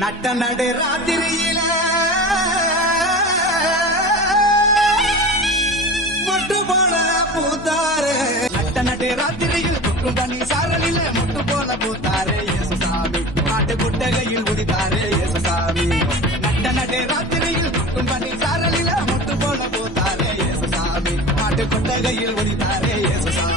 நட்ட நடு ராத்திரியில முட்டு போல பூத்தாரு நட்ட நடு ராத்திரியில் குட்டும் தண்ணி சாரலில முட்டு போல பூத்தாரு இயேசுசாமி நாட்டு குட்டகையில் உதித்தாரு இயேசுசாமி நட்ட நடு ராத்திரியில் குட்டும் தண்ணி சாரலில முட்டு போல பூத்தாரு இயேசுசாமி நாட்டு குட்டகையில் உதித்தாரு இயேசுசாமி